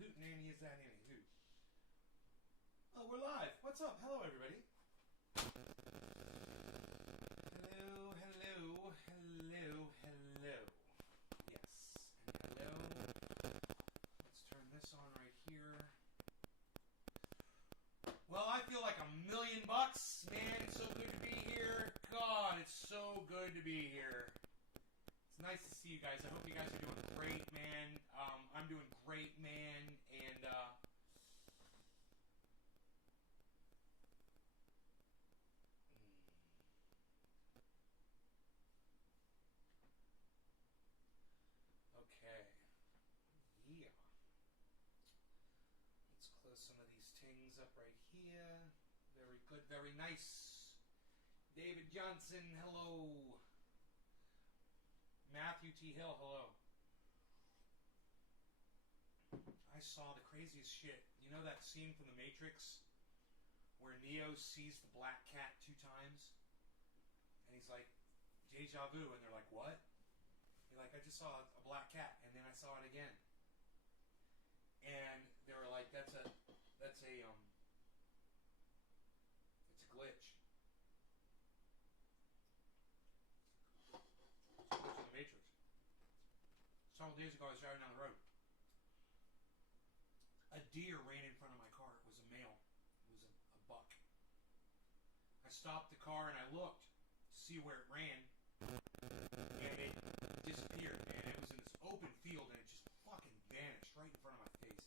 Hoot nanny is that nanny? Hoot. Oh, we're live. What's up? Hello, everybody. Hello, hello, hello, hello. Yes, and hello. Let's turn this on right here. Well, I feel like $1,000,000, man. It's so good to be here. God, it's so good to be here. It's nice to see you guys. I hope you guys are doing great, man. I'm doing great, man. And, okay. Yeah. Let's close some of these things up right here. Very good, very nice. David Johnson, hello. Matthew T. Hill, hello. I saw the craziest shit. You know that scene from The Matrix where Neo sees the black cat 2 times? And he's like, deja vu. And they're like, what? He's like, I just saw a black cat. And then I saw it again. And they were like, it's a glitch. It's a glitch in The Matrix. Several days ago, I was driving down the road. A deer ran in front of my car. It was a male. It was a buck. I stopped the car and I looked to see where it ran. And it disappeared, man. It was in this open field and it just fucking vanished right in front of my face.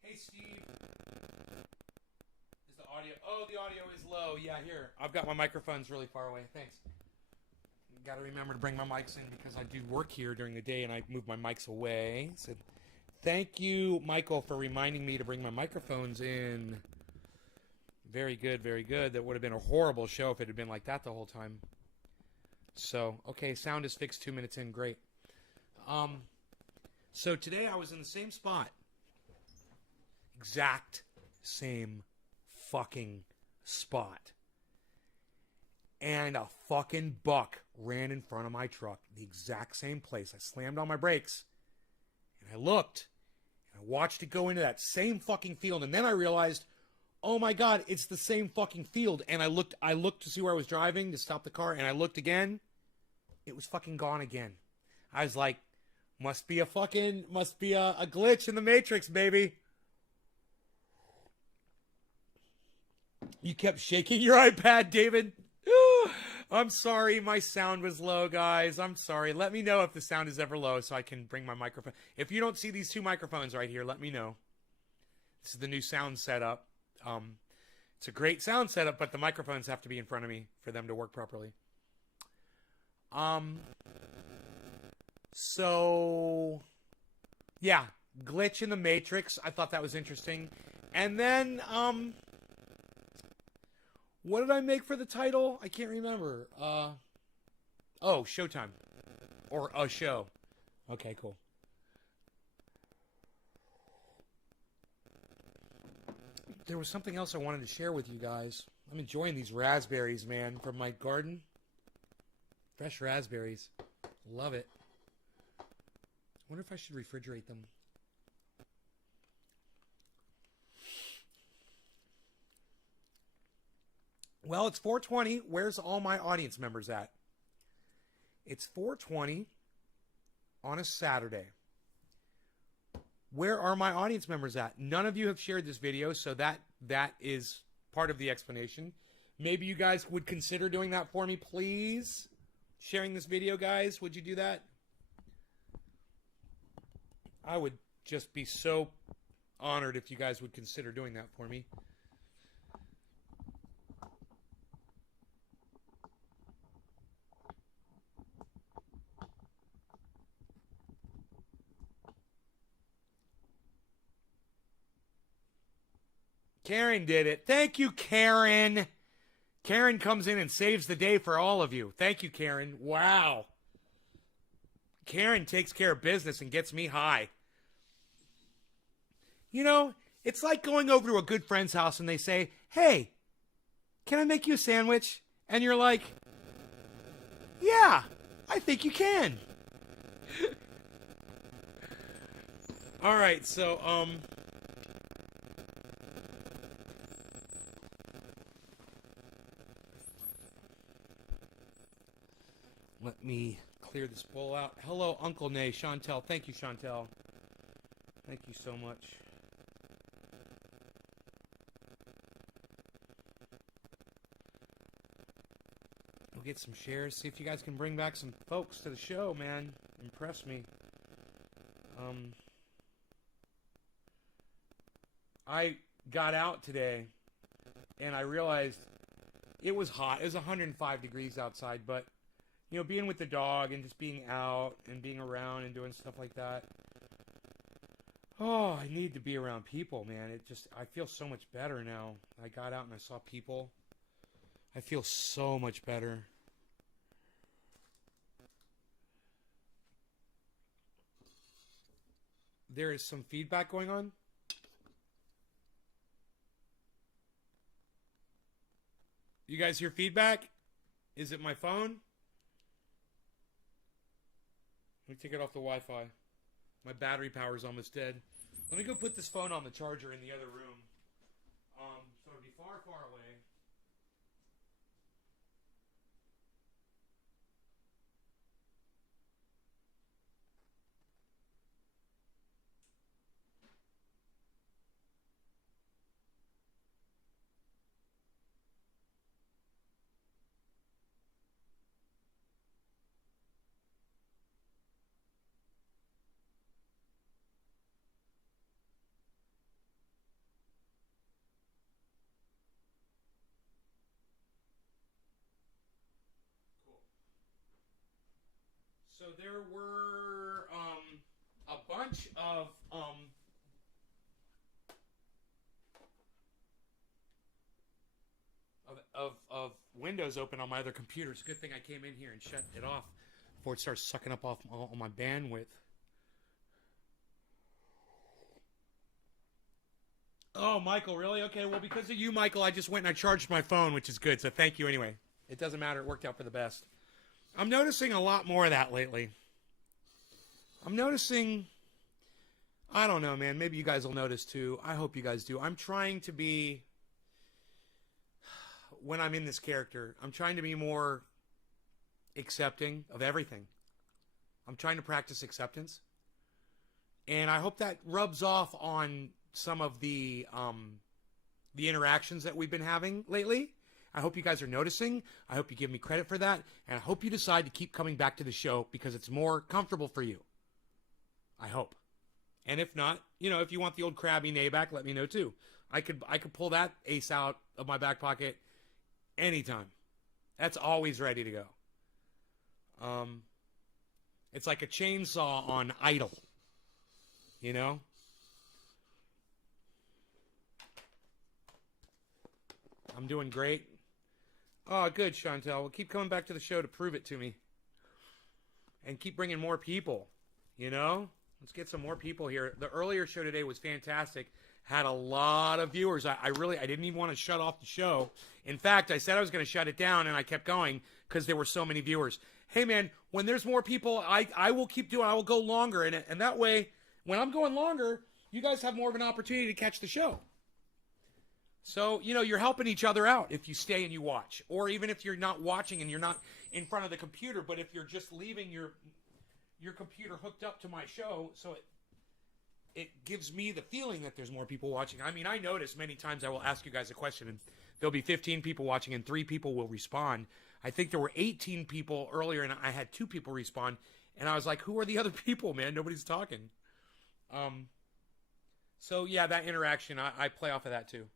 Hey, Steve. Is the audio... Oh, the audio is low. Yeah, here. I've got my microphones really far away. Thanks. Got to remember to bring my mics in because I do work here during the day and I move my mics away. So... Thank you, Michael, for reminding me to bring my microphones in. Very good, very good. That would have been a horrible show if it had been like that the whole time. So, okay, sound is fixed 2 minutes in. Great. So today I was in the same spot. Exact same fucking spot. And a fucking buck ran in front of my truck. The exact same place. I slammed on my brakes. And I looked. I watched it go into that same fucking field, and then I realized, oh my god, it's the same fucking field. And I looked to see where I was driving to stop the car, and I looked again. It was fucking gone again. I was like, must be a glitch in the Matrix, baby. You kept shaking your iPad, David. I'm sorry, my sound was low, guys. I'm sorry. Let me know if the sound is ever low so I can bring my microphone. If you don't see these 2 microphones right here, let me know. This is the new sound setup. It's a great sound setup, but the microphones have to be in front of me for them to work properly. So, yeah, glitch in the Matrix. I thought that was interesting. And then, what did I make for the title? I can't remember. Oh, Showtime. Or a show. Okay, cool. There was something else I wanted to share with you guys. I'm enjoying these raspberries, man, from my garden. Fresh raspberries. Love it. I wonder if I should refrigerate them. Well, it's 4:20. Where's all my audience members at? It's 4:20 on a Saturday. Where are my audience members at? None of you have shared this video, so that is part of the explanation. Maybe you guys would consider doing that for me, please. Sharing this video, guys. Would you do that? I would just be so honored if you guys would consider doing that for me. Karen did it. Thank you, Karen. Karen comes in and saves the day for all of you. Thank you, Karen. Wow. Karen takes care of business and gets me high. You know, it's like going over to a good friend's house and they say, hey, can I make you a sandwich? And you're like, yeah, I think you can. All right, so, me clear this bowl out. Hello, Uncle Nay, Chantel. Thank you, Chantel. Thank you so much. We'll get some shares. See if you guys can bring back some folks to the show, man. Impress me. I got out today, and I realized it was hot. It was 105 degrees outside, but, you know, being with the dog and just being out and being around and doing stuff like that, oh, I need to be around people, man. I feel so much better now. I got out and I saw people. I feel so much better. There is some feedback going on. You guys hear feedback? Is it my phone? Let me take it off the Wi-Fi. My battery power is almost dead. Let me go put this phone on the charger in the other room. So it'll be far, far away. So there were a bunch of windows open on my other computer. It's a good thing I came in here and shut it off before it starts sucking up off all my bandwidth. Oh, Michael, really? Okay, well, because of you, Michael, I just went and I charged my phone, which is good, so thank you anyway. It doesn't matter. It worked out for the best. I'm noticing a lot more of that lately. I'm noticing, I don't know, man. Maybe you guys will notice too. I hope you guys do. I'm trying to be, when I'm in this character, I'm trying to be more accepting of everything. I'm trying to practice acceptance. And I hope that rubs off on some of the interactions that we've been having lately. I hope you guys are noticing. I hope you give me credit for that. And I hope you decide to keep coming back to the show because it's more comfortable for you. I hope. And if not, you know, if you want the old crabby nay back, let me know too. I could pull that ace out of my back pocket anytime. That's always ready to go. It's like a chainsaw on idle. You know? I'm doing great. Oh, good, Chantel. Well, keep coming back to the show to prove it to me. And keep bringing more people, you know? Let's get some more people here. The earlier show today was fantastic. Had a lot of viewers. I didn't even want to shut off the show. In fact, I said I was going to shut it down, and I kept going because there were so many viewers. Hey, man, when there's more people, I will keep doing. I will go longer, and that way, when I'm going longer, you guys have more of an opportunity to catch the show. So, you know, you're helping each other out if you stay and you watch. Or even if you're not watching and you're not in front of the computer, but if you're just leaving your computer hooked up to my show, so it gives me the feeling that there's more people watching. I mean, I notice many times I will ask you guys a question, and there'll be 15 people watching, and 3 people will respond. I think there were 18 people earlier, and I had 2 people respond. And I was like, who are the other people, man? Nobody's talking. So, yeah, that interaction, I play off of that, too.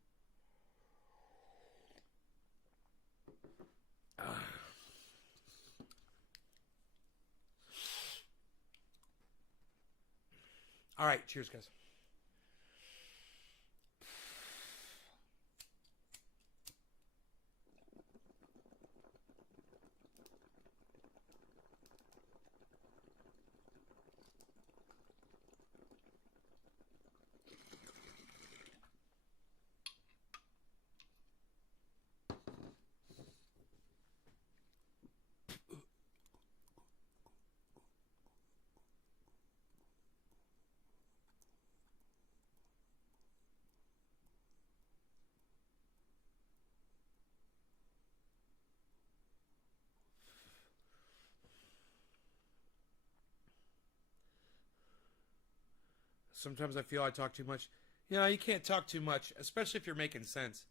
All right, cheers, guys. Sometimes I feel I talk too much. Yeah, you can't talk too much, especially if you're making sense.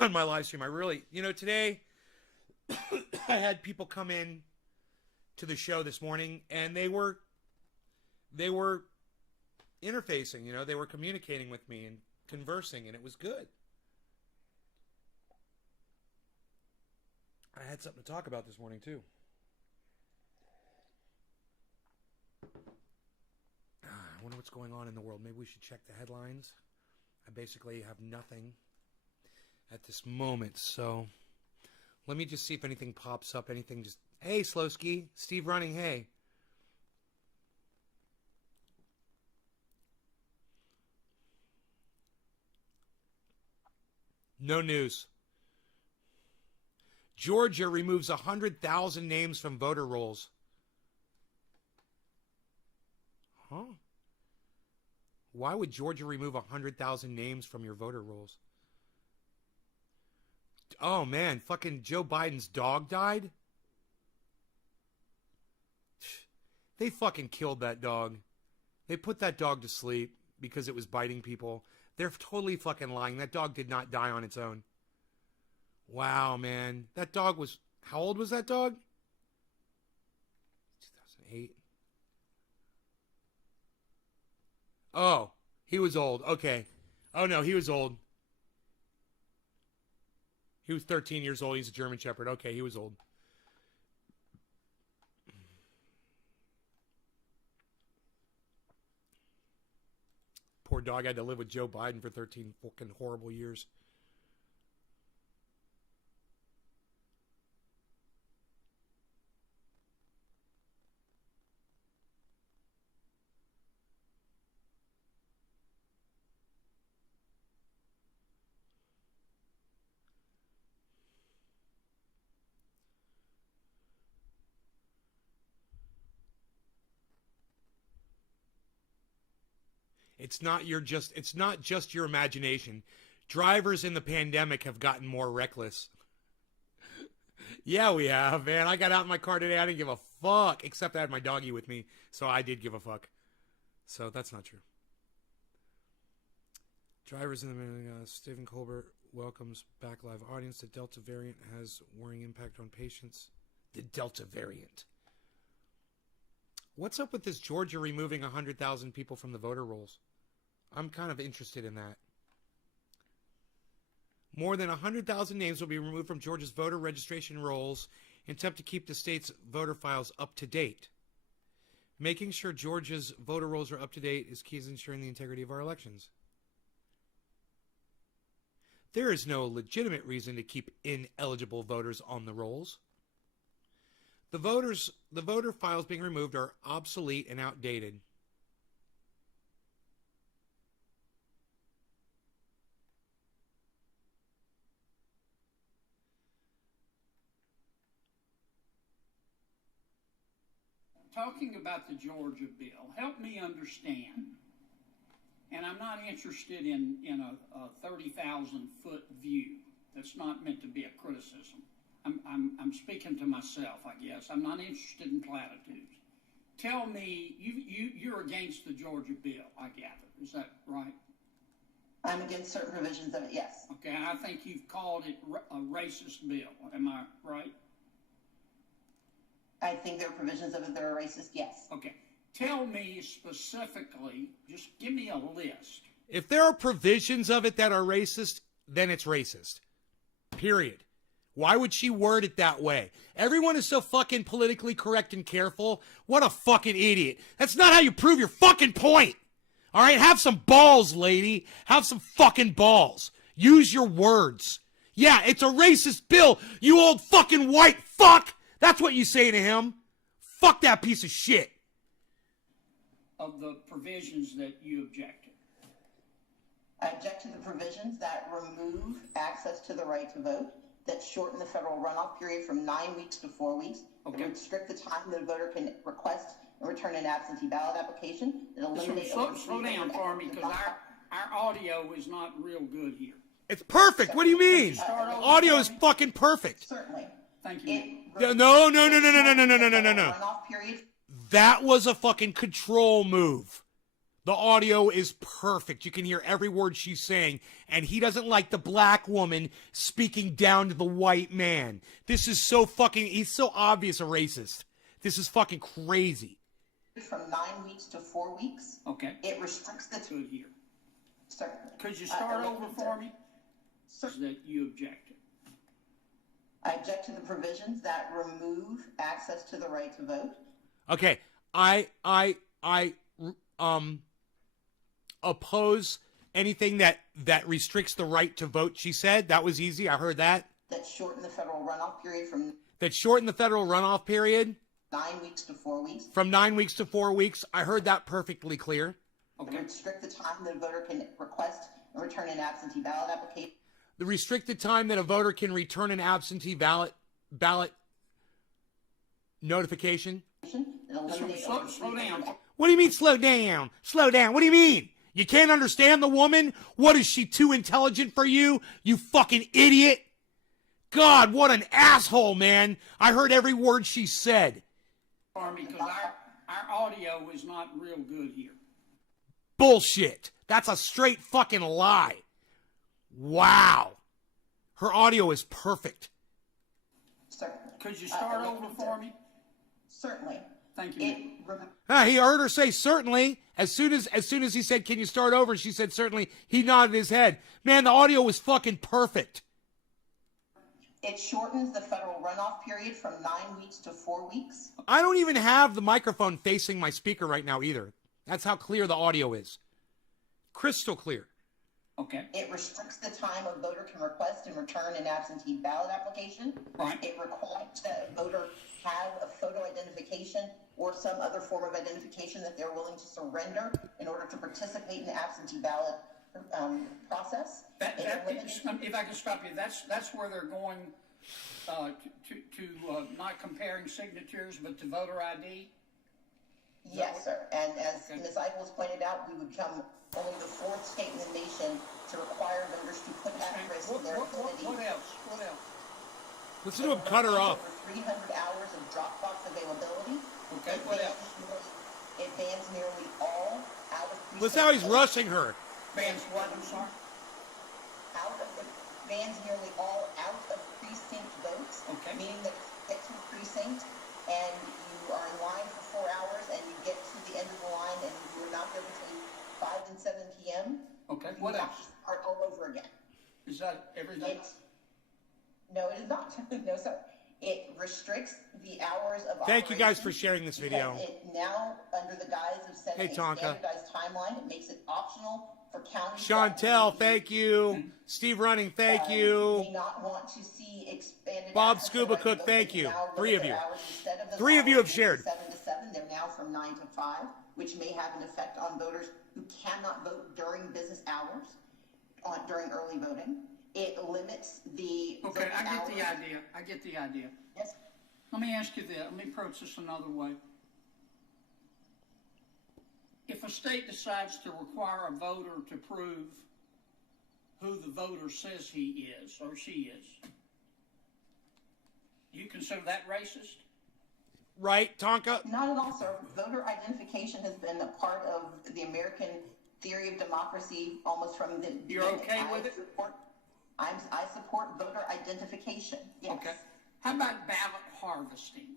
On my live stream, I really, today I had people come in to the show this morning, and they were interfacing, they were communicating with me and conversing, and it was good. I had something to talk about this morning, too. I wonder what's going on in the world. Maybe we should check the headlines. I basically have nothing at this moment, so let me just see if anything pops up. Anything just... Hey, Slowski. Steve Running, hey. No news. Georgia removes 100,000 names from voter rolls. Huh? Why would Georgia remove 100,000 names from your voter rolls? Oh, man. Fucking Joe Biden's dog died? They fucking killed that dog. They put that dog to sleep because it was biting people. They're totally fucking lying. That dog did not die on its own. Wow, man. That dog was... How old was that dog? 2008. Oh, he was old. Okay. Oh, no, he was old. He was 13 years old. He's a German Shepherd. Okay, he was old. Poor dog had to live with Joe Biden for 13 fucking horrible years. It's not just your imagination. Drivers in the pandemic have gotten more reckless. Yeah, we have, man. I got out in my car today. I didn't give a fuck, except I had my doggy with me, so I did give a fuck. So that's not true. Drivers in the Stephen Colbert welcomes back live audience. The Delta variant has worrying impact on patients. The Delta variant. What's up with this Georgia removing 100,000 people from the voter rolls? I'm kind of interested in that. More than 100,000 names will be removed from Georgia's voter registration rolls in an attempt to keep the state's voter files up to date. Making sure Georgia's voter rolls are up to date is key to ensuring the integrity of our elections. There is no legitimate reason to keep ineligible voters on the rolls. The voter files being removed are obsolete and outdated. Talking about the Georgia bill, help me understand. And I'm not interested in a 30,000-foot view. That's not meant to be a criticism. I'm speaking to myself, I guess. I'm not interested in platitudes. Tell me, you're against the Georgia bill, I gather. Is that right? I'm against certain provisions of it, yes. Okay, and I think you've called it a racist bill. Am I right? I think there are provisions of it that are racist, yes. Okay. Tell me specifically, just give me a list. If there are provisions of it that are racist, then it's racist. Period. Why would she word it that way? Everyone is so fucking politically correct and careful. What a fucking idiot. That's not how you prove your fucking point. All right? Have some balls, lady. Have some fucking balls. Use your words. Yeah, it's a racist bill, you old fucking white fuck. That's what you say to him. Fuck that piece of shit. Of the provisions that you object to. I object to the provisions that remove access to the right to vote, that shorten the federal runoff period from 9 weeks to 4 weeks, Okay. that restrict the time that a voter can request and return an absentee ballot application, that eliminate... Slow down for me, because our audio is not real good here. It's perfect. What do you mean? Audio is fucking perfect. Certainly. Thank you. No. Runoff period. That was a fucking control move. The audio is perfect. You can hear every word she's saying. And he doesn't like the black woman speaking down to the white man. This is so fucking, he's so obvious a racist. This is fucking crazy. From 9 weeks to 4 weeks. Okay. It restricts the Good here. Certainly. Could you start over for me? Certainly. That you objected. I object to the provisions that remove access to the right to vote. Okay. I oppose anything that restricts the right to vote, she said. That was easy. I heard that. That shorten the federal runoff period from That shortened the federal runoff period 9 weeks to 4 weeks. from 9 weeks to 4 weeks. I heard that perfectly clear. Okay. Restrict the time that a voter can request and return an absentee ballot application. The restricted time that a voter can return an absentee ballot notification. Slow down. What do you mean slow down? Slow down. What do you mean? You can't understand the woman? What, is she too intelligent for you? You fucking idiot. God, what an asshole, man. I heard every word she said. Because our audio is not real good here. Bullshit. That's a straight fucking lie. Wow. Her audio is perfect. Certainly. Could you start over for me? Certainly. Thank you. He heard her say certainly. As soon as he said, can you start over? And she said certainly. He nodded his head. Man, the audio was fucking perfect. It shortens the federal runoff period from 9 weeks to 4 weeks. I don't even have the microphone facing my speaker right now either. That's how clear the audio is. Crystal clear. Okay. It restricts the time a voter can request and return an absentee ballot application. Right. It requires that a voter have a photo identification or some other form of identification that they're willing to surrender in order to participate in the absentee ballot process. If I can stop you, that's where they're going to not comparing signatures but to voter ID. Yes, sir. And as Ms. Eichel's pointed out, we would become only the fourth state in the nation to require voters to put at risk their ability. What else? What else? Listen to him cut her off. Over 300 hours of Dropbox availability. Okay, what else? It bans nearly all out of precinct Listen how he's votes. rushing her. Bans what? I'm sorry. It bans nearly all out of precinct votes. Okay. Meaning that you get to a precinct and you are in line for 4 hours and you get to the end of the line and you are not there between 5 and 7 p.m. Okay, You what have else? to start all over again. Is that everything? No, it is not. No, sir. It restricts the hours of Thank you guys operation for sharing this video. because it now, under the guise of setting Hey, a Tonka. standardized timeline, it makes it optional for counties. Chantel, thank you. Steve Running, thank you. May not want to see expanded. Bob access Scuba to the Cook, vote. thank They you. now limit 3 of their you. hours instead of the 3 of you have hours shared. 7 to 7. They're now from 9 to 5, which may have an effect on voters who cannot vote during business hours, during early voting. It limits the. Okay, I get voting the hours. idea. I get the idea. Yes. Let me ask you this. Let me approach this another way. If a state decides to require a voter to prove who the voter says he is or she is, do you consider that racist? Right, Tonka? Not at all, sir. Voter identification has been a part of the American theory of democracy almost from the. You're okay with it? I support voter identification. Yes. Okay. How about ballot harvesting?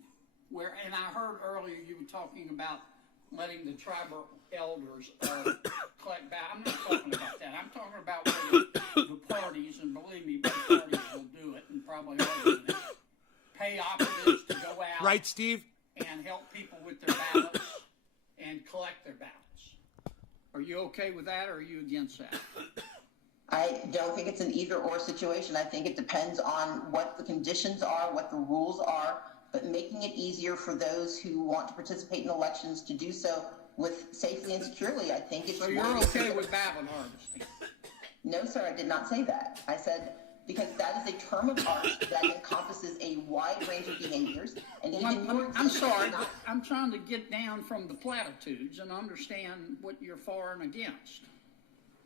And I heard earlier you were talking about letting the tribal elders collect ballot. I'm not talking about that. I'm talking about where the parties, and believe me, both parties will do it, and probably are doing it, pay operatives to go out Right, Steve? and help people with their ballots and collect their ballots. Are you okay with that, or are you against that? I don't think it's an either-or situation. I think it depends on what the conditions are, what the rules are, but making it easier for those who want to participate in elections to do so with safely and securely, I think it's. So you're okay with ballot harvesting? No, sir, I did not say that. I said because that is a term of art that encompasses a wide range of behaviors, and even your I'm existence sorry, is not- but I'm trying to get down from the platitudes and understand what you're for and against.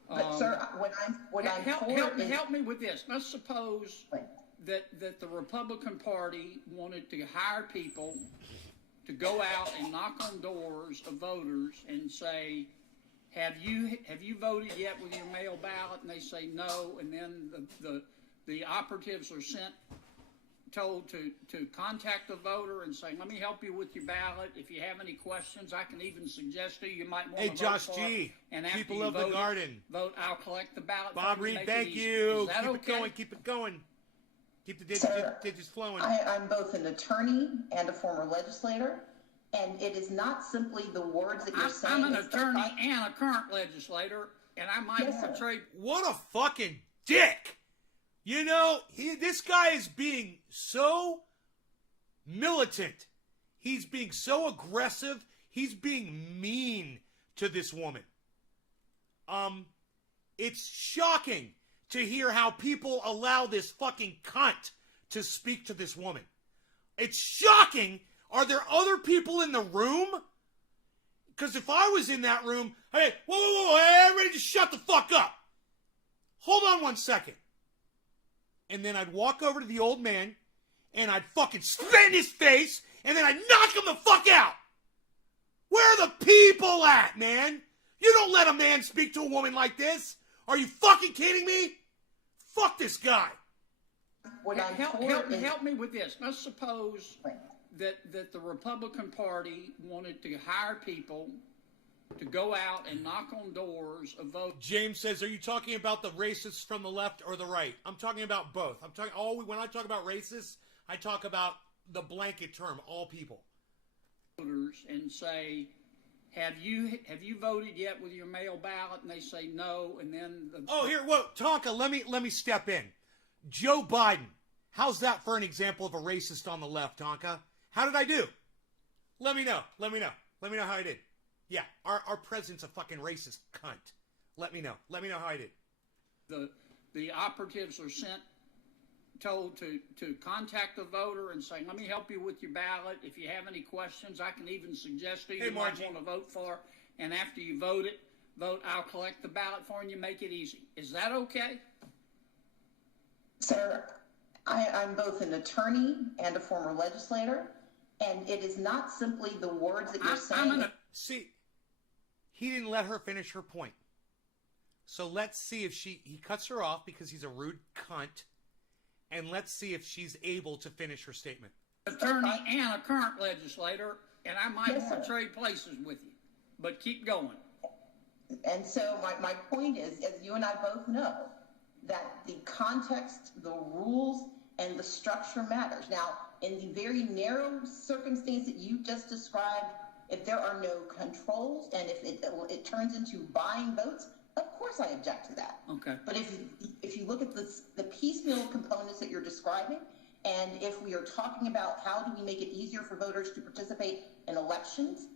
But sir, what I'm for is help me with this. Let's suppose Right. that the Republican Party wanted to hire people to go out and knock on doors of voters and say, have you voted yet with your mail ballot? And they say no, and then the operatives are told to contact the voter and say, let me help you with your ballot. If you have any questions, I can even suggest to you might want to Hey, vote Josh for G. it. And after People you of the Garden. vote, I'll collect the ballot. Bob for you, Reed, make it thank easy. you. Is that Keep okay? it going. Keep it going. Keep the Sir, digits flowing. I'm both an attorney and a former legislator, and it is not simply the words that you're saying. I'm an it's the attorney fact- and a current legislator, and I might Yes, want to sir. trade. What a fucking dick. You know, this guy is being so militant. He's being so aggressive. He's being mean to this woman. It's shocking to hear how people allow this fucking cunt to speak to this woman. It's shocking. Are there other people in the room? Because if I was in that room, hey, whoa, everybody just shut the fuck up. Hold on 1 second. And then I'd walk over to the old man, and I'd fucking spit in his face, and then I'd knock him the fuck out. Where are the people at, man? You don't let a man speak to a woman like this. Are you fucking kidding me? Fuck this guy. What I'm Help for is- help me with this. Let's suppose Right. that the Republican Party wanted to hire people to go out and knock on doors of vote. James says, are you talking about the racists from the left or the right? I'm talking about both. When I talk about racists, I talk about the blanket term, all people. Voters and say, have you voted yet with your mail ballot? And they say no, and then Tonka, let me step in. Joe Biden. How's that for an example of a racist on the left, Tonka? How did I do? Let me know. Let me know how I did. Yeah, our president's a fucking racist cunt. Let me know how I did. the operatives are told to contact the voter and say, let me help you with your ballot. If you have any questions, I can even suggest to you, Hey, you might Margie. want to vote for. And after you vote, I'll collect the ballot for you and make it easy. Is that okay? Sir, I'm both an attorney and a former legislator, and it is not simply the words that you're saying. See, he didn't let her finish her point. So let's see if he cuts her off because he's a rude cunt. And let's see if she's able to finish her statement. Attorney and a current legislator, and I might Yes, want to sir. trade places with you. But keep going. And so my point is, as you and I both know, that the context, the rules, and the structure matters. Now, in the very narrow circumstance that you just described, if there are no controls and if it turns into buying votes, of course I object to that. Okay. But if you look at the piecemeal components that you're describing, and if we are talking about how do we make it easier for voters to participate in elections,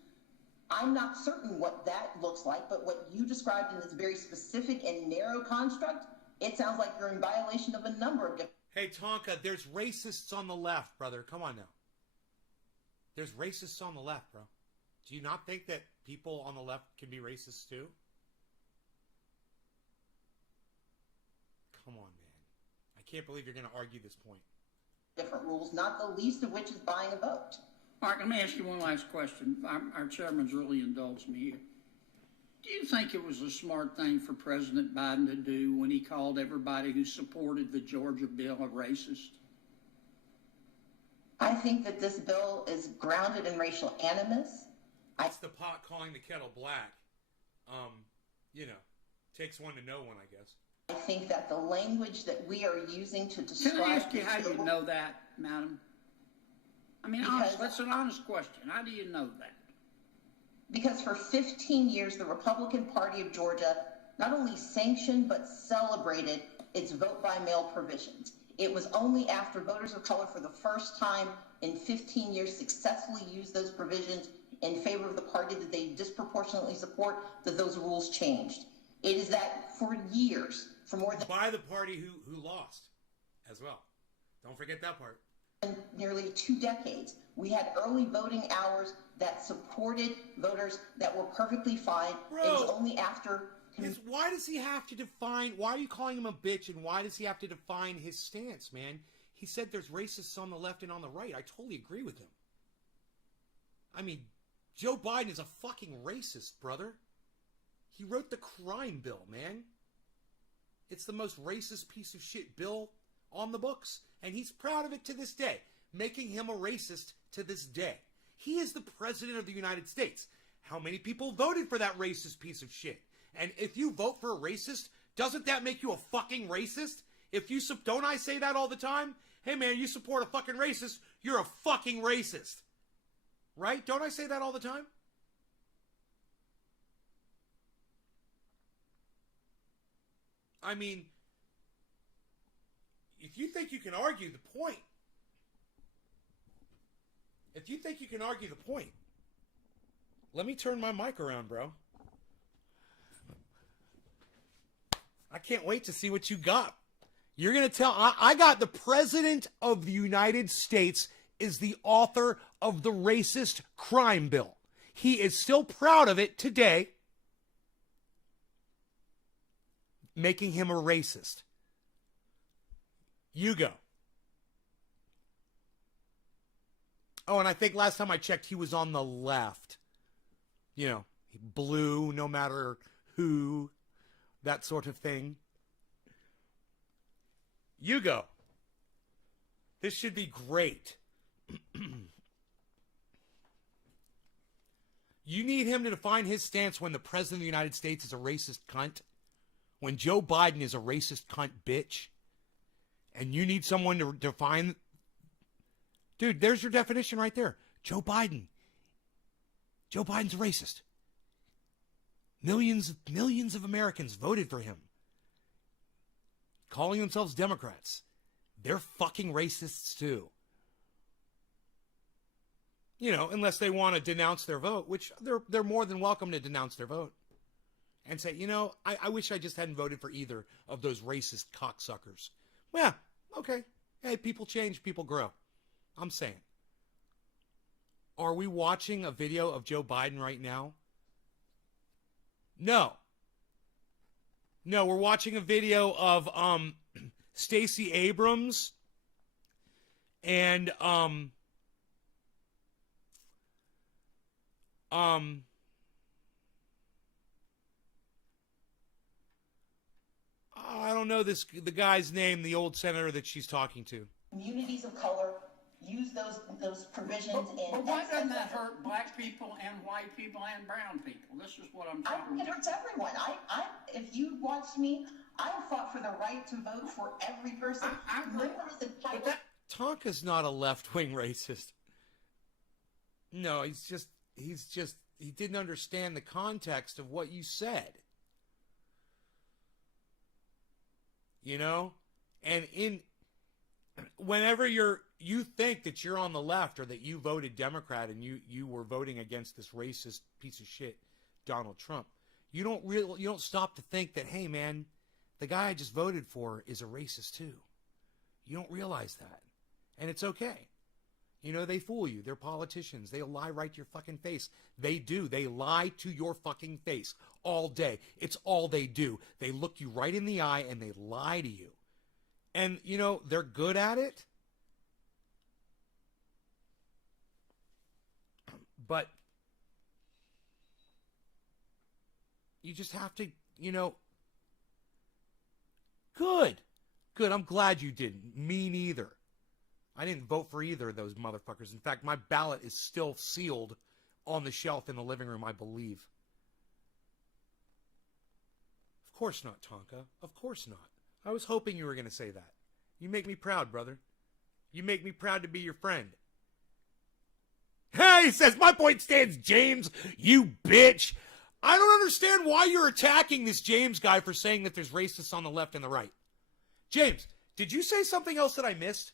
I'm not certain what that looks like, but what you described in this very specific and narrow construct, it sounds like you're in violation of a number of different. Hey, Tonka, there's racists on the left, brother. Come on now. There's racists on the left, bro. Do you not think that people on the left can be racist too? Come on, man. I can't believe you're going to argue this point. Different rules, not the least of which is buying a vote. All right, let me ask you one last question. Our chairman's really indulged me here. Do you think it was a smart thing for President Biden to do when he called everybody who supported the Georgia bill a racist? I think that this bill is grounded in racial animus. That's the pot calling the kettle black. Takes one to know one, I guess. I think that the language that we are using to describe. Can I ask you how this you bill- know that, madam? I mean, that's an honest question. How do you know that? Because for 15 years, the Republican Party of Georgia not only sanctioned but celebrated its vote by mail provisions. It was only after voters of color for the first time in 15 years successfully used those provisions in favor of the party that they disproportionately support that those rules changed. It is that for years, for more By the party who lost as well. Don't forget that part. than nearly 2 decades, we had early voting hours that supported voters that were perfectly fine. Bro, it was only after. Why does he have to define, why are you calling him a bitch, and why does he have to define his stance, man? He said there's racists on the left and on the right. I totally agree with him. I mean, Joe Biden is a fucking racist, brother. He wrote the crime bill, man. It's the most racist piece of shit bill on the books. And he's proud of it to this day, making him a racist to this day. He is the president of the United States. How many people voted for that racist piece of shit? And if you vote for a racist, doesn't that make you a fucking racist? If you, don't I say that all the time? Hey man, you support a fucking racist, you're a fucking racist. Right? Don't I say that all the time? I mean, if you think you can argue the point, let me turn my mic around, bro. I can't wait to see what you got. You're going to tell, I got the President of the United States is the author of the racist crime bill. He is still proud of it today, making him a racist. You go. Oh, and I think last time I checked, he was on the left. You know, blue, no matter who, that sort of thing. You go. This should be great. You need him to define his stance when the President of the United States is a racist cunt. When Joe Biden is a racist cunt bitch. And you need someone to define. Dude, there's your definition right there. Joe Biden. Joe Biden's a racist. Millions of Americans voted for him. Calling themselves Democrats. They're fucking racists too. You know, unless they want to denounce their vote, which they're more than welcome to denounce their vote. And say, you know, I wish I just hadn't voted for either of those racist cocksuckers. Well, okay. Hey, people change, people grow. I'm saying. Are we watching a video of Joe Biden right now? No. No, we're watching a video of Stacey Abrams and I don't know the guy's name, the old senator that she's talking to. Communities of color use those provisions But why doesn't that hurt black people and white people and brown people? This is what I'm I talking think it about. hurts everyone. If you watched me, I fought for the right to vote for every person. I agree. Liberals entitled. Tonka's not a left-wing racist. No, he didn't understand the context of what you said. You know? And whenever you think that you're on the left or that you voted Democrat and you were voting against this racist piece of shit, Donald Trump, you don't stop to think that, hey man, the guy I just voted for is a racist too. You don't realize that. And it's okay. You know, they fool you. They're politicians. They lie right to your fucking face. They do. They lie to your fucking face all day. It's all they do. They look you right in the eye and they lie to you. And, you know, they're good at it. But you just have to, you know, good. I'm glad you didn't. Me neither. I didn't vote for either of those motherfuckers. In fact, my ballot is still sealed on the shelf in the living room, I believe. Of course not, Tonka. Of course not. I was hoping you were going to say that. You make me proud, brother. You make me proud to be your friend. Hey, he says, my point stands, James, you bitch. I don't understand why you're attacking this James guy for saying that there's racists on the left and the right. James, did you say something else that I missed?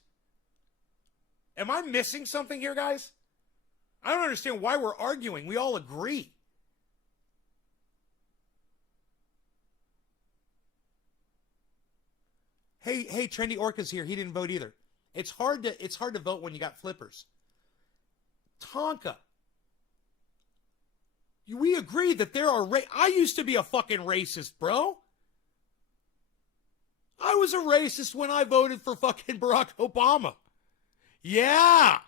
Am I missing something here, guys? I don't understand why we're arguing. We all agree. Hey, Trendy Orca's here. He didn't vote either. It's hard to vote when you got flippers. Tonka. We agree that there are I used to be a fucking racist, bro. I was a racist when I voted for fucking Barack Obama. Yeah.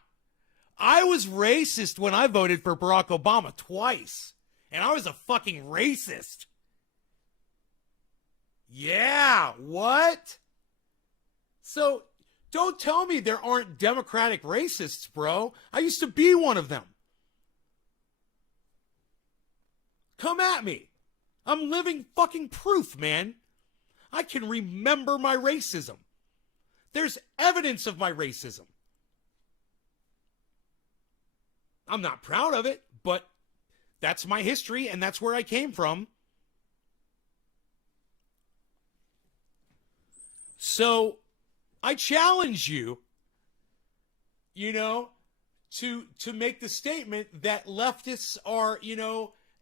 I was racist when I voted for Barack Obama twice. And I was a fucking racist. Yeah, what? So don't tell me there aren't Democratic racists, bro. I used to be one of them. Come at me. I'm living fucking proof, man. I can remember my racism. There's evidence of my racism. I'm not proud of it, but that's my history and that's where I came from. So I challenge you, to make the statement that leftists are,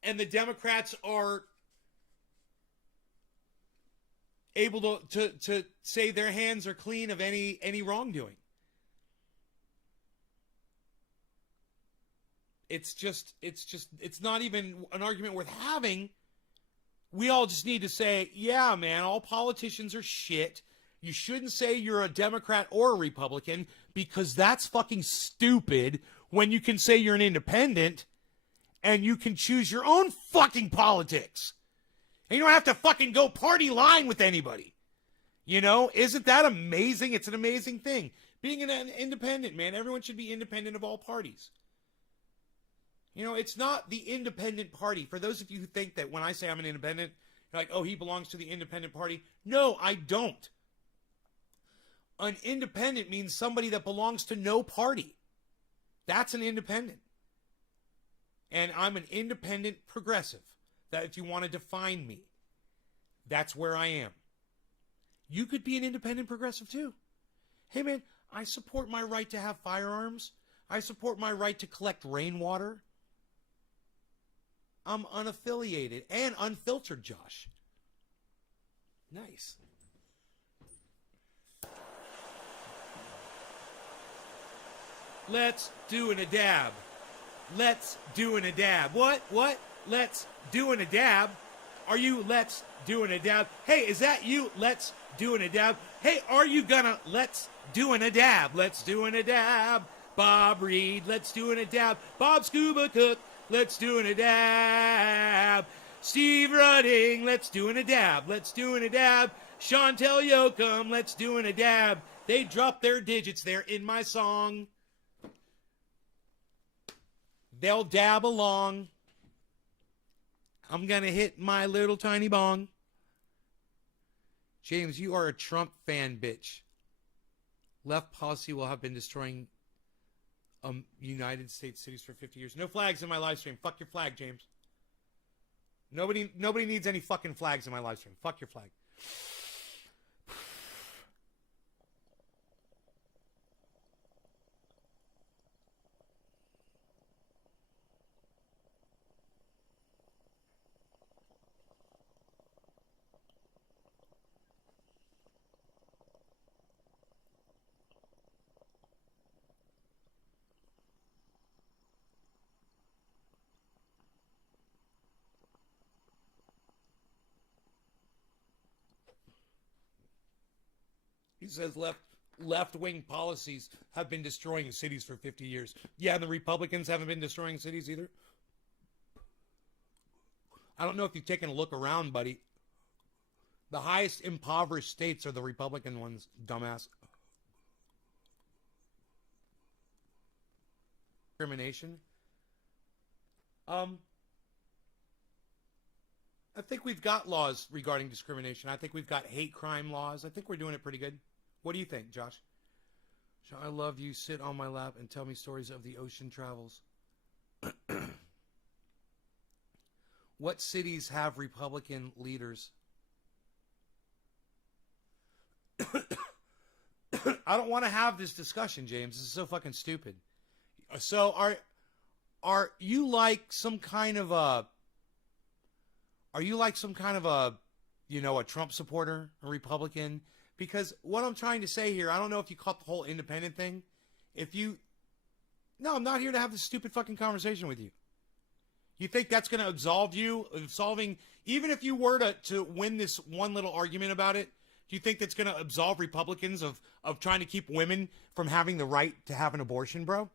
and the Democrats are able to say their hands are clean of any wrongdoing. It's not even an argument worth having. We all just need to say, yeah, man, all politicians are shit. You shouldn't say you're a Democrat or a Republican because that's fucking stupid when you can say you're an independent and you can choose your own fucking politics. And you don't have to fucking go party line with anybody. Isn't that amazing? It's an amazing thing. Being an independent, man, everyone should be independent of all parties. It's not the independent party. For those of you who think that when I say I'm an independent, you're like, oh, he belongs to the independent party. No, I don't. An independent means somebody that belongs to no party. That's an independent. And I'm an independent progressive. That if you want to define me, that's where I am. You could be an independent progressive too. Hey man, I support my right to have firearms. I support my right to collect rainwater. I'm unaffiliated and unfiltered, Josh. Nice. Let's do a dab. Let's do a dab. What? Let's do a dab. Are you let's do a dab? Hey, is that you? Let's do a dab. Hey, are you gonna let's do a dab? Let's do a dab. Bob Reed, let's do a dab. Bob Scuba Cook, let's do a dab. Steve Rudding, let's do a dab. Let's do a dab. Chantel Yoakum, let's do a dab. They dropped their digits there in my song. They'll dab along. I'm going to hit my little tiny bong. James, you are a Trump fan, bitch. Left policy will have been destroying United States cities for 50 years. No flags in my live stream. Fuck your flag, James. Nobody needs any fucking flags in my live stream. Fuck your flag. He says left-wing policies have been destroying cities for 50 years. Yeah, and the Republicans haven't been destroying cities either. I don't know if you've taken a look around, buddy. The highest impoverished states are the Republican ones, dumbass. Discrimination. I think we've got laws regarding discrimination. I think we've got hate crime laws. I think we're doing it pretty good. What do you think, Josh? I love you. Sit on my lap and tell me stories of the ocean travels. What cities have Republican leaders? I don't want to have this discussion, James. This is so fucking stupid. So are you like some kind of a... Are you like some kind of a Trump supporter, a Republican? Because what I'm trying to say here, I don't know if you caught the whole independent thing. No, I'm not here to have this stupid fucking conversation with you. You think that's going to absolve you of solving, even if you were to win this one little argument about it, do you think that's going to absolve Republicans of trying to keep women from having the right to have an abortion, bro?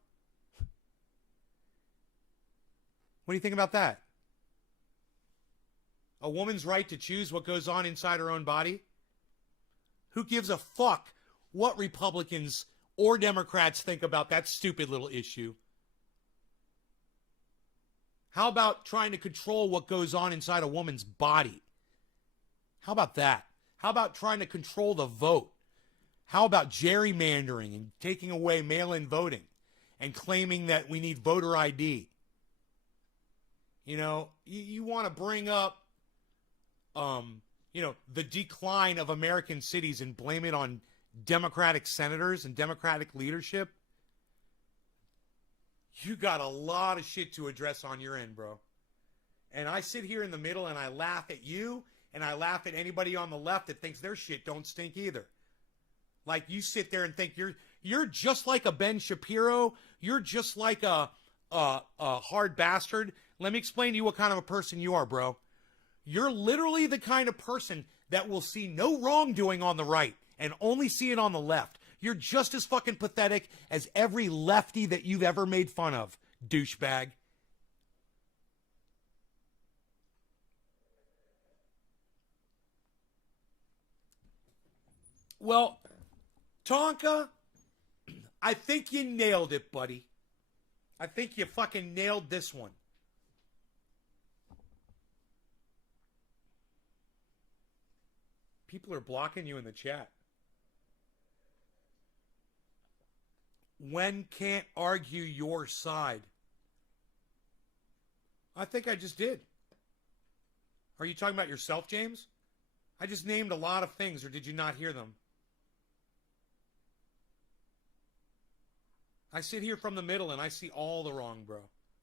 What do you think about that? A woman's right to choose what goes on inside her own body? Who gives a fuck what Republicans or Democrats think about that stupid little issue? How about trying to control what goes on inside a woman's body? How about that? How about trying to control the vote? How about gerrymandering and taking away mail-in voting and claiming that we need voter ID? You know, you want to bring up, the decline of American cities and blame it on Democratic senators and Democratic leadership? You got a lot of shit to address on your end, bro. And I sit here in the middle and I laugh at you and I laugh at anybody on the left that thinks their shit don't stink either. Like, you sit there and think you're just like a Ben Shapiro. You're just like a hard bastard. Let me explain to you what kind of a person you are, bro. You're literally the kind of person that will see no wrongdoing on the right and only see it on the left. You're just as fucking pathetic as every lefty that you've ever made fun of, douchebag. Well, Tonka, I think you nailed it, buddy. I think you fucking nailed this one. People are blocking you in the chat. When can't argue your side. I think I just did. Are you talking about yourself, James? I just named a lot of things, or did you not hear them? I sit here from the middle and I see all the wrong, bro,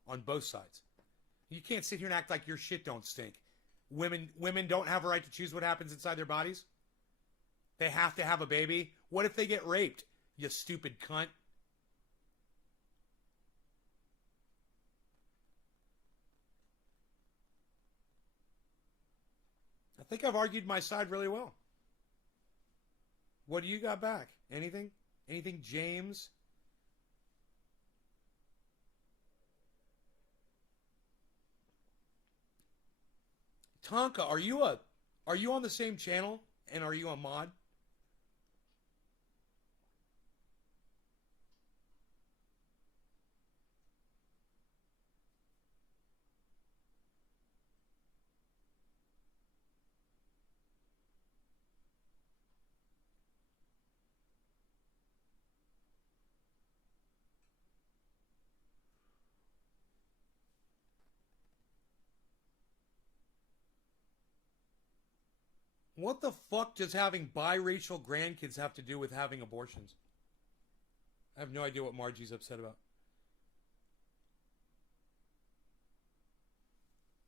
on both sides. You can't sit here and act like your shit don't stink. Women don't have a right to choose what happens inside their bodies. They have to have a baby. What if they get raped, you stupid cunt? I think I've argued my side really well. What do you got back? Anything? Anything, James? Tonka, are you on the same channel and are you a mod? What the fuck does having biracial grandkids have to do with having abortions? I have no idea what Margie's upset about.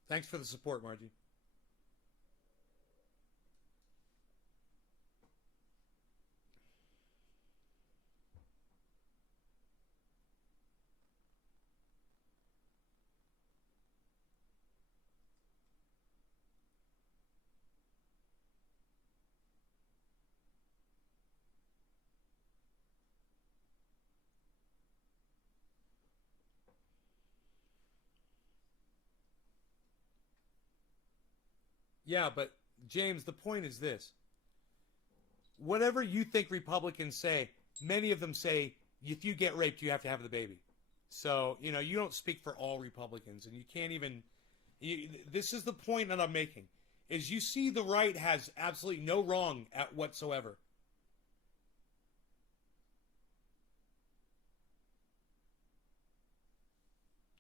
Thanks for the support, Margie. Yeah, but James, the point is this. Whatever you think Republicans say, many of them say, if you get raped, you have to have the baby. So, you don't speak for all Republicans, and you can't even... this is the point that I'm making, is you see the right has absolutely no wrong at whatsoever.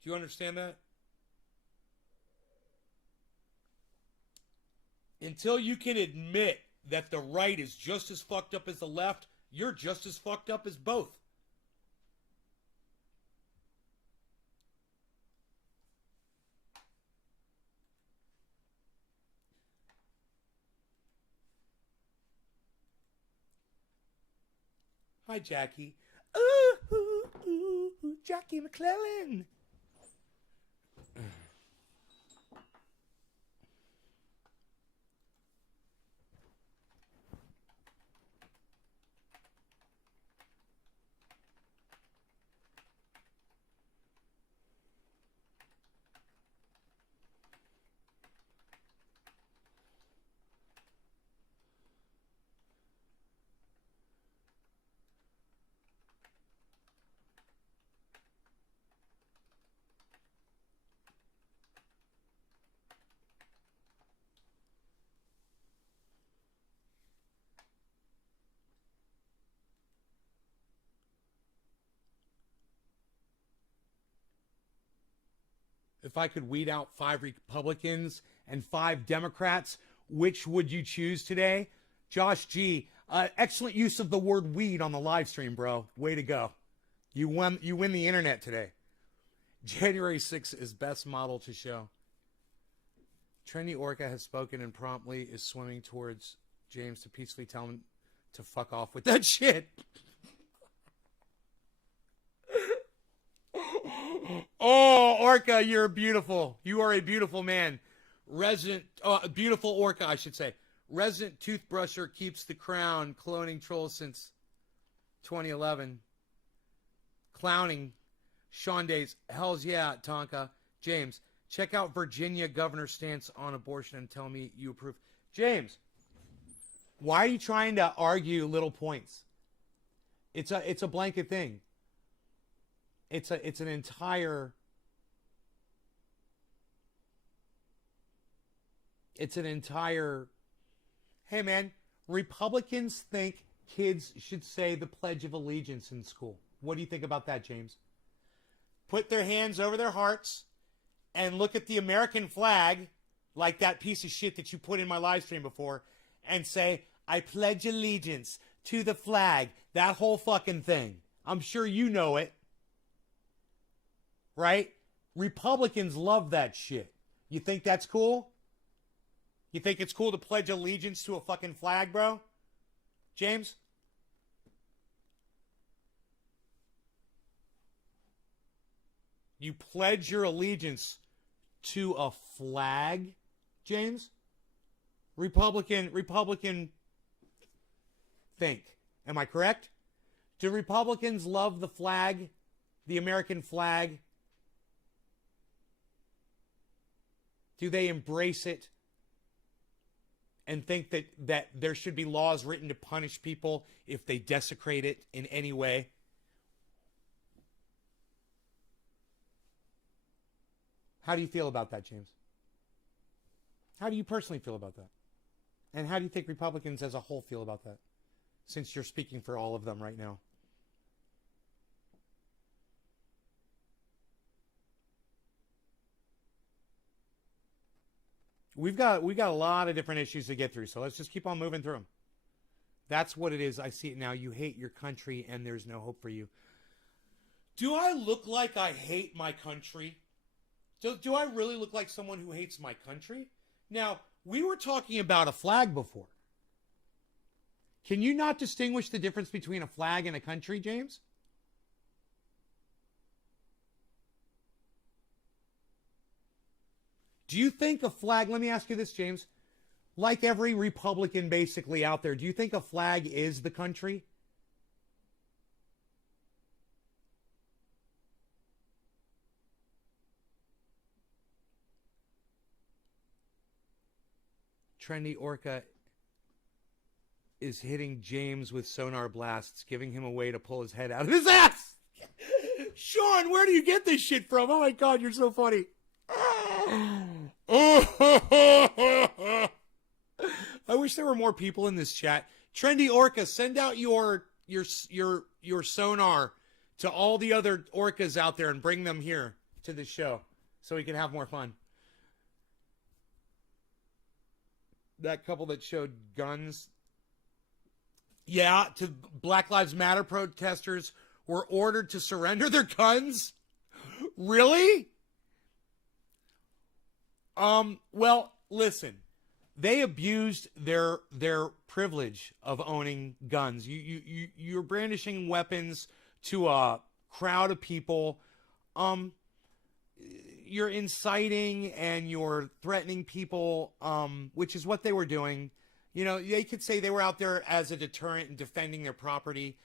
Do you understand that? Until you can admit that the right is just as fucked up as the left, you're just as fucked up as both. Hi, Jackie. Ooh, Jackie McClellan. if I could weed out 5 Republicans and 5 Democrats, which would you choose today? Josh G, excellent use of the word weed on the live stream, bro. Way to go. You win the internet today. January 6th is best model to show. Trendy Orca has spoken and promptly is swimming towards James to peacefully tell him to fuck off with that shit. Oh, Orca, you're beautiful. You are a beautiful man. Beautiful Orca, I should say. Resident toothbrusher keeps the crown. Cloning troll since 2011. Clowning. Sean Days. Hells yeah, Tonka. James, check out Virginia governor's stance on abortion and tell me you approve. James, why are you trying to argue little points? It's a blanket thing. It's an entire hey man, Republicans think kids should say the Pledge of Allegiance in school. What do you think about that, James? Put their hands over their hearts and look at the American flag, like that piece of shit that you put in my live stream before, and say, I pledge allegiance to the flag. That whole fucking thing. I'm sure you know it. Right? Republicans love that shit. You think that's cool? You think it's cool to pledge allegiance to a fucking flag, bro? James? You pledge your allegiance to a flag, James? Republican think. Am I correct? Do Republicans love the flag, the American flag? Do they embrace it and think that there should be laws written to punish people if they desecrate it in any way? How do you feel about that, James? How do you personally feel about that? And how do you think Republicans as a whole feel about that? Since you're speaking for all of them right now. We've got a lot of different issues to get through, so let's just keep on moving through them. That's what it is. I see it now. You hate your country and there's no hope for you. Do I look like I hate my country? Do I really look like someone who hates my country? Now, we were talking about a flag before. Can you not distinguish the difference between a flag and a country, James? Do you think a flag, let me ask you this, James, like every Republican basically out there, do you think a flag is the country? Trendy Orca is hitting James with sonar blasts, giving him a way to pull his head out of his ass. Sean, where do you get this shit from? Oh my God, you're so funny. I wish there were more people in this chat. Trendy Orca, send out your sonar to all the other orcas out there and bring them here to the show so we can have more fun. That couple that showed guns. Yeah, to Black Lives Matter protesters were ordered to surrender their guns? Really? Well, listen. They abused their privilege of owning guns. You're brandishing weapons to a crowd of people. You're inciting and you're threatening people, which is what they were doing. You know, they could say they were out there as a deterrent and defending their property.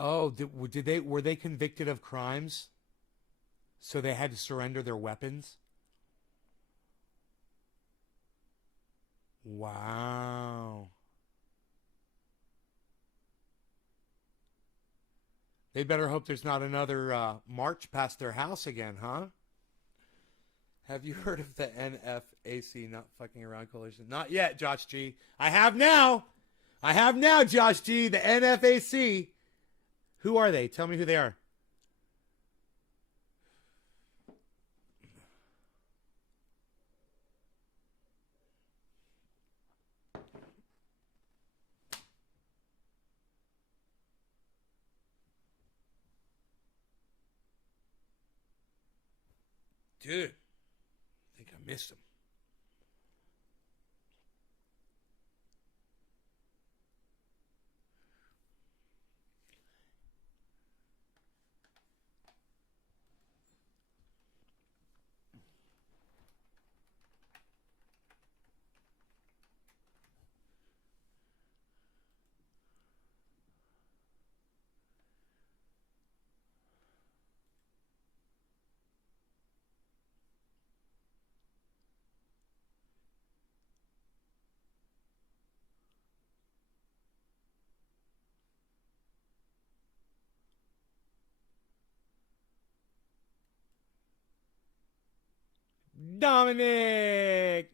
Oh, were they convicted of crimes? So they had to surrender their weapons? Wow. They better hope there's not another march past their house again, huh? Have you heard of the NFAC, Not Fucking Around Coalition? Not yet, Josh G. I have now. I have now, Josh G. The NFAC. Who are they? Tell me who they are. Dude, I think I missed him. Dominic!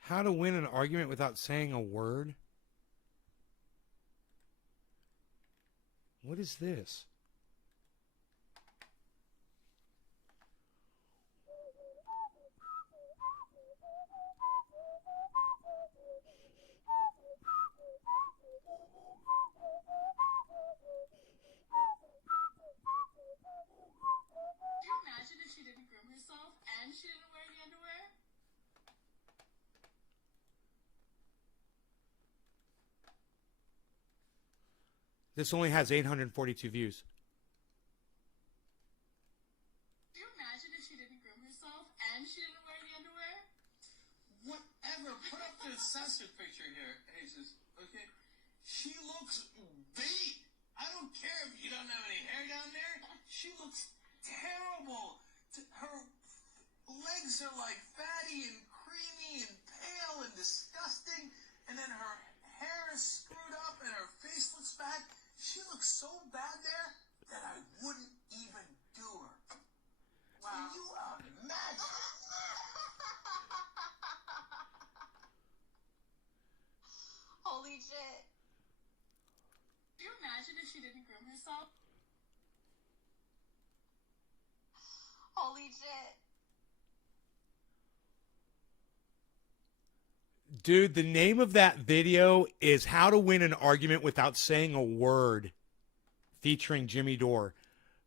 How to win an argument without saying a word? What is this? Can you imagine if she didn't groom herself and she didn't wear the underwear? This only has 842 views. Can you imagine if she didn't groom herself and she didn't wear the underwear? Whatever. Put up the censored picture here, Jesus. Okay? She looks beat. I don't care if you don't have any hair down there. She looks terrible. Her legs are like fatty and creamy and pale and disgusting. And then her hair is screwed up and her face looks bad. She looks so bad there that I wouldn't even do her. Wow. Can you imagine? Holy shit. Can you imagine if she didn't groom herself? Holy shit. Dude, the name of that video is How to Win an Argument Without Saying a Word, featuring Jimmy Dore.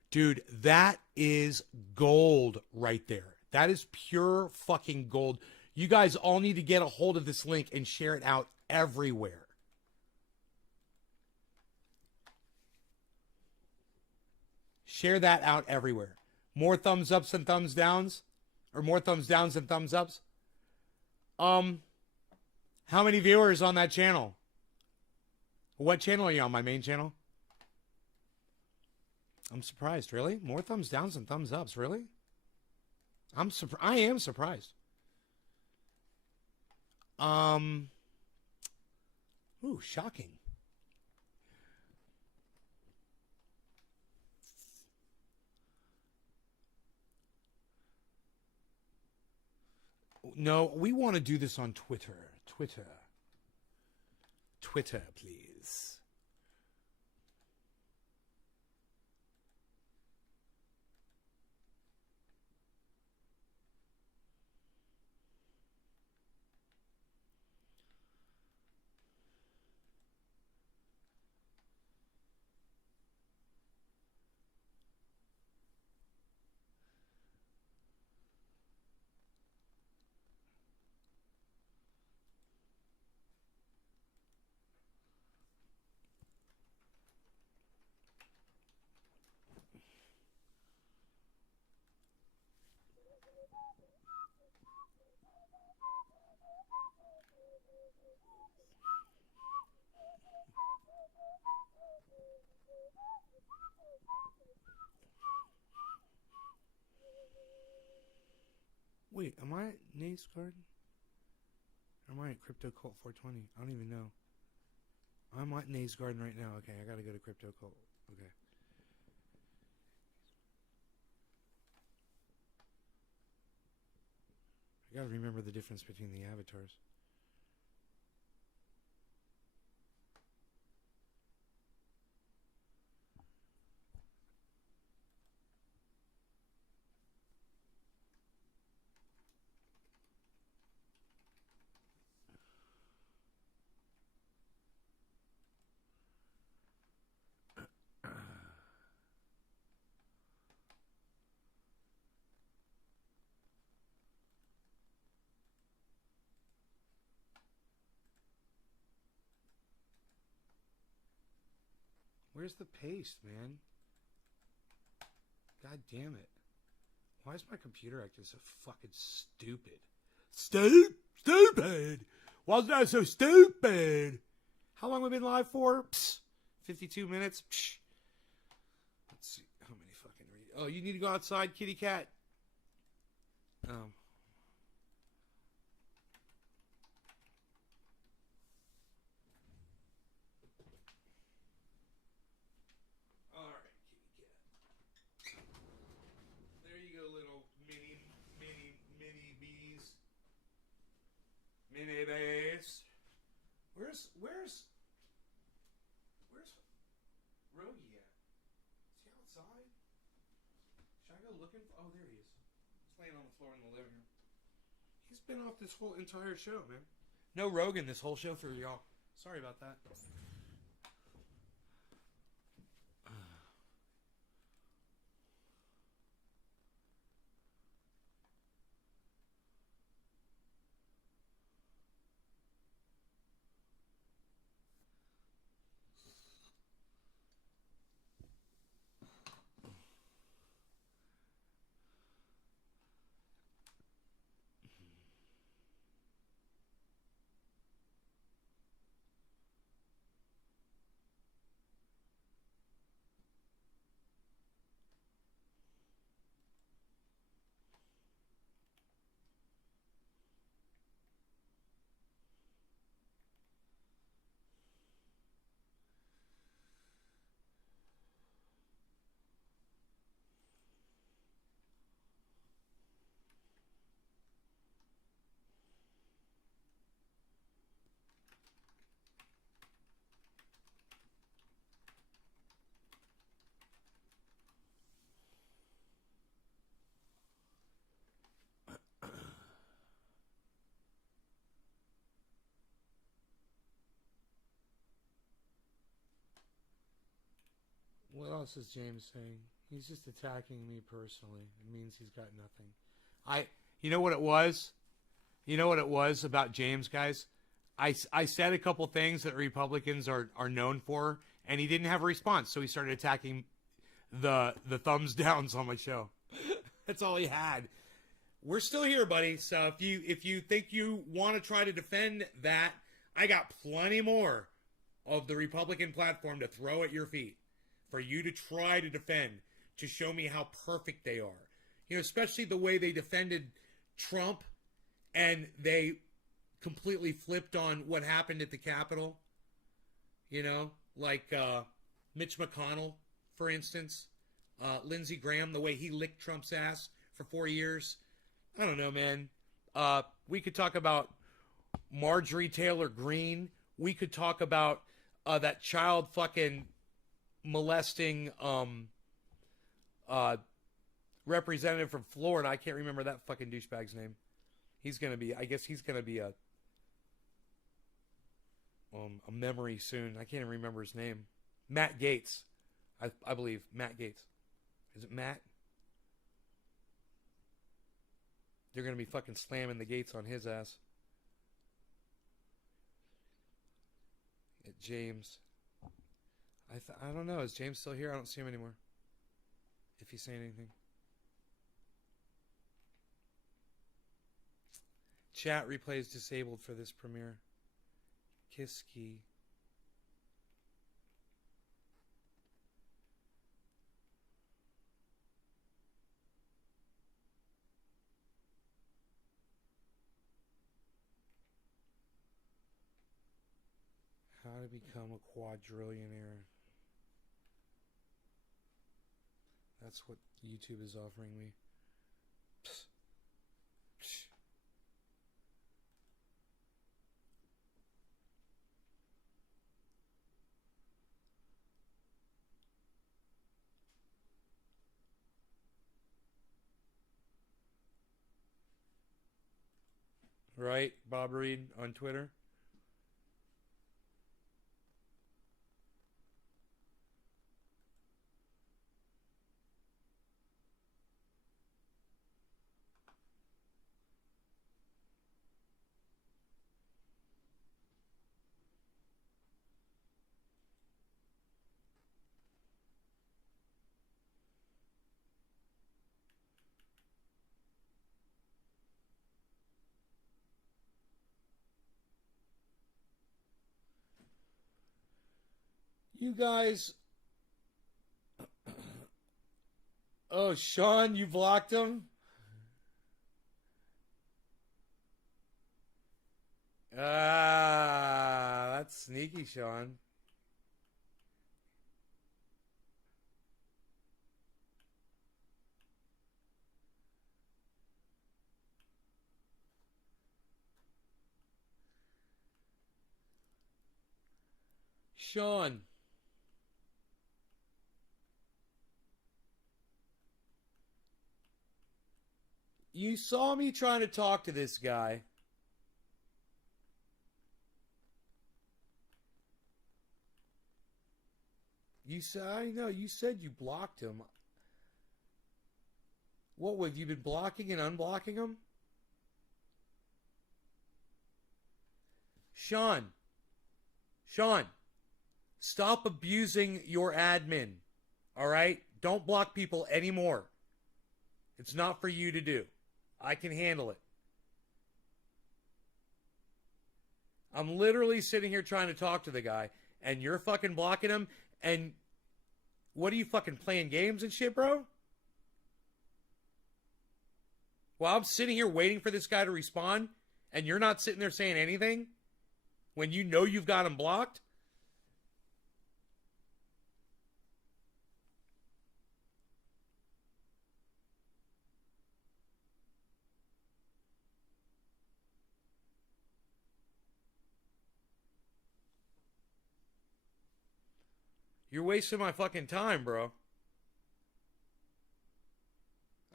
Dude, that is gold right there. That is pure fucking gold. You guys all need to get a hold of this link and share it out everywhere. Share that out everywhere. More thumbs ups and thumbs downs? Or more thumbs downs and thumbs ups? How many viewers on that channel? What channel are you on? My main channel? I'm surprised, really? More thumbs downs and thumbs ups, really? I am surprised. Ooh, shocking. No, we want to do this on Twitter. Twitter, please. Wait, am I at Nace Garden? Or am I at Crypto Cult 420? I don't even know. I'm at Nace Garden right now. Okay, I gotta go to Crypto Cult. Okay. I gotta remember the difference between the avatars. Where's the paste, man? God damn it. Why is my computer acting so fucking stupid? Stupid! Why is that so stupid? How long have we been live for? 52 minutes? Let's see. How many fucking... Oh, you need to go outside, kitty cat? Mini base. Where's Rogie at? Is he outside? Should I go looking? Oh, there he is. He's laying on the floor in the living room. He's been off this whole entire show, man. No Rogan this whole show for y'all. Sorry about that. What else is James saying? He's just attacking me personally. It means he's got nothing. You know what it was? You know what it was about James, guys? I said a couple things that Republicans are known for, and he didn't have a response, so he started attacking the thumbs downs on my show. That's all he had. We're still here, buddy. So if you think you want to try to defend that, I got plenty more of the Republican platform to throw at your feet for you to try to defend, to show me how perfect they are. You know, especially the way they defended Trump and they completely flipped on what happened at the Capitol. You know, like Mitch McConnell, for instance. Lindsey Graham, the way he licked Trump's ass for 4 years. I don't know, man. We could talk about Marjorie Taylor Greene. We could talk about that child fucking molesting representative from Florida. I can't remember that fucking douchebag's name. I guess he's gonna be a memory soon. I can't even remember his name. Matt Gaetz. I believe Matt Gaetz. Is it Matt? They're gonna be fucking slamming the gates on his ass. James. I don't know. Is James still here? I don't see him anymore. If he's saying anything. Chat replays disabled for this premiere. Kiski. How to become a quadrillionaire. That's what YouTube is offering me. Psst. Psst. Right, Bob Reed on Twitter. You guys. Oh, Sean, you blocked him? Ah, that's sneaky, Sean. Sean. You saw me trying to talk to this guy. You said, I know, you said you blocked him. What, have you been blocking and unblocking him? Sean, stop abusing your admin. All right? Don't block people anymore. It's not for you to do. I can handle it. I'm literally sitting here trying to talk to the guy, and you're fucking blocking him, and what are you fucking playing games and shit, bro? While I'm sitting here waiting for this guy to respond, and you're not sitting there saying anything, when you know you've got him blocked? You're wasting my fucking time, bro.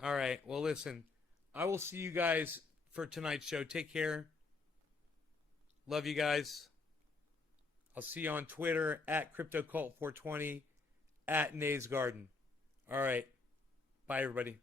All right, well, listen. I will see you guys for tonight's show. Take care. Love you guys. I'll see you on Twitter at CryptoCult420, at Nays Garden. All right. Bye, everybody.